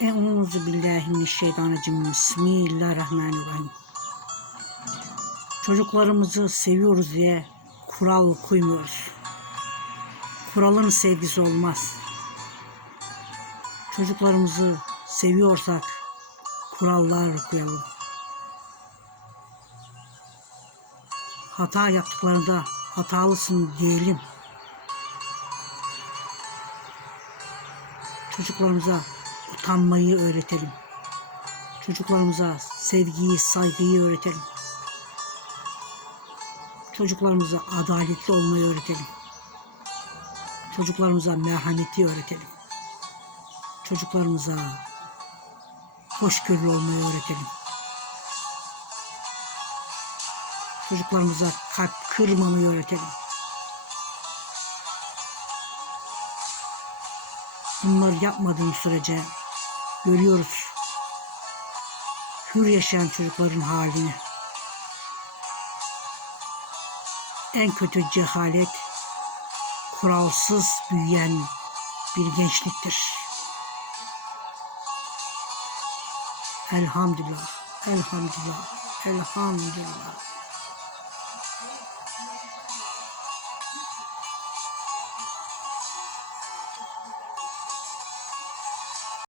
Euzu billahi mineşşeytanirracim. Bismillahirrahmanirrahim. Çocuklarımızı seviyoruz diye kural koymuyoruz. Kuralın sevgisi olmaz. Çocuklarımızı seviyorsak kurallar koyalım. Hata yaptıklarında hatalısın diyelim. Çocuklarımıza utanmayı öğretelim. Çocuklarımıza sevgiyi, saygıyı öğretelim. Çocuklarımıza adaletli olmayı öğretelim. Çocuklarımıza merhameti öğretelim. Çocuklarımıza hoşgörülü olmayı öğretelim. Çocuklarımıza kalp kırmamayı öğretelim. Bunları yapmadığım sürece görüyoruz hür yaşayan çocukların halini. En kötü cehalet kuralsız büyüyen bir gençliktir. Elhamdülillah, elhamdülillah, elhamdülillah.